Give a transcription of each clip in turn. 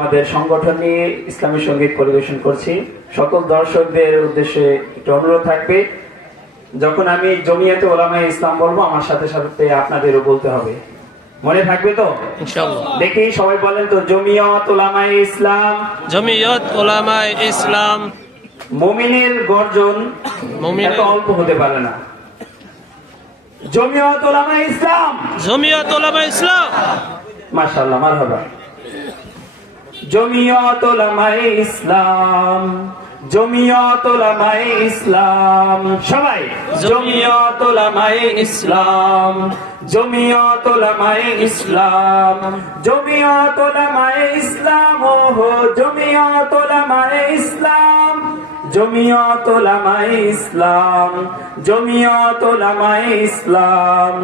আমাদের সংগঠন নিয়ে ইসলামী সংগীত পরিবেশন করছি। সকল দর্শকদের উদ্দেশ্যে একটু অনুরোধ থাকবে যখন আমি জমিয়াতে ওলামায়ে ইসলাম বলব আমার সাথে সাথে আপনাদেরও বলতে হবে। মনে থাকবে তো? দেখি সবাই বলেন তো জমিয়ত ওলামায়ে ইসলাম। জমিয়ত ওলামায় ইসলাম। মুমিনের গর্জন এত অল্প হতে পারে না। জমিয়ত ওলামায়ে ইসলাম। জমিয়ত ওলামায় ইসলাম। মাশাআল্লাহ মারহাবা। জমিয়ত ওলামায়ে ইসলাম, জমিয়ত ওলামায়ে ইসলাম। সবাই, জমিয়ত ওলামায়ে ইসলাম, জমিয়ত ওলামায়ে ইসলাম, জমিয়ত ওলামায়ে ইসলাম, ওহো, জমিয়ত ওলামায়ে ইসলাম জমিয়ত ওলামায়ে ইসলাম, জমিয়ত ওলামায়ে ইসলাম।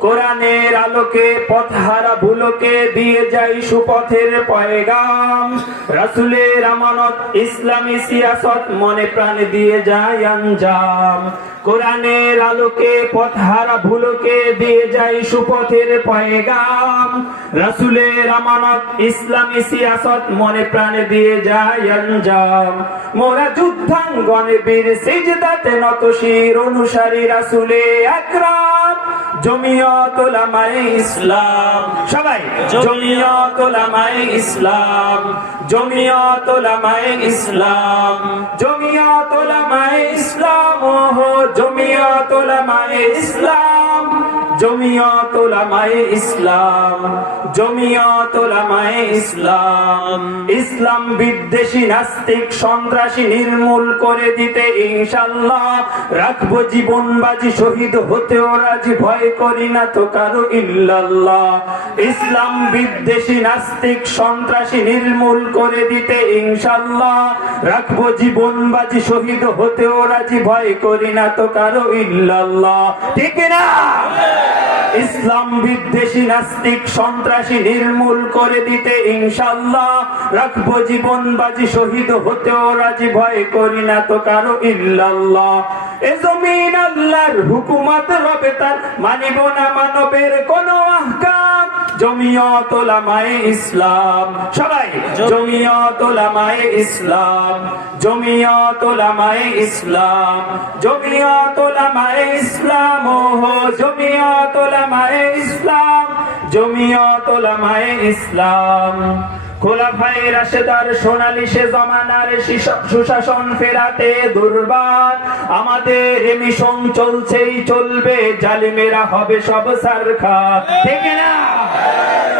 কোরআনের আলোকে, পথহারা ভুলোকে দিয়ে যাই সুপথের পয়গাম। রাসুলের আমানত, ইসলামী সিয়াসত মনে প্রাণে দিয়ে যায় আঞ্জাম। কোরআনের আলোকে, পথহারা ভুলোকে দিয়ে যাই সুপথের পয়গাম। রাসুলের আমানত, ইসলামী সিয়াসত মনে প্রাণে দিয়ে যায় আঞ্জাম। মোরা যুদ্ধাঙ্গনে বীর সিজদাতে নত শির অনুসারী রাসুলে আকরাম। জমিয়ত ওলামায়ে ইসলাম। সবাই জমিয়ত ওলামায়ে ইসলাম। জমিয়ত ওলামায়ে ইসলাম। জমিয়ত ওলামায়ে ইসলাম ওহো জমিয়ত ওলামায়ে ইসলাম। জমিয়ত ওলামায়ে ইসলাম। জমিয়ত ইসলাম। ইসলাম বিদ্বেষী, নাস্তিক, সন্ত্রাসী, নির্মূল করে দিতে ইনশাল্লাহ রাখব জীবন বাজি শহীদ হতেও রাজি, ভয় করি না তো কারও ইল্লাল্লাহ। ইসলাম বিদ্বেষী, নাস্তিক, সন্ত্রাসী, নির্মূল করে দিতে ইনশাল্লাহ রাখব জীবন বাজি শহীদ হতেও রাজি, ভয় করি না তো কারও ইল্লাল্লাহ। ঠিক না ইসলাম বিদ্বেষী, নাস্তিক, সন্ত্রাসী, নির্মূল করে দিতে ইনশাল্লাহ রাখব জীবন বাজি শহীদ হতেও রাজি, ভয় করি না তো কারও ইল্লাল্লাহ। এ আল্লাহর হুকুমত, রবে তার মানিব না মানবের আহকাম। ইসলাম, সবাই ইসলাম, জমিয়ত ইসলাম জমিয়ত ইসলাম ইসলাম জমিয়ত ওলামায়ে ইসলাম। খোলাফাই রাশেদার সোনালী সে জমানার সুশাসন ফেরাতে দুর্বার। আমাদের মিশন চলছেই চলবে, জালিমেরা হবে সব সারখা। ঠিক না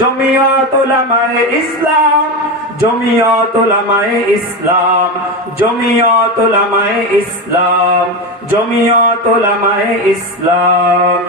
জমিয়ত ওলামায়ে ইসলাম জমিয়ত ওলামায়ে ইসলাম জমিয়ত ওলামায়ে ইসলাম জমিয়ত ওলামায়ে ইসলাম।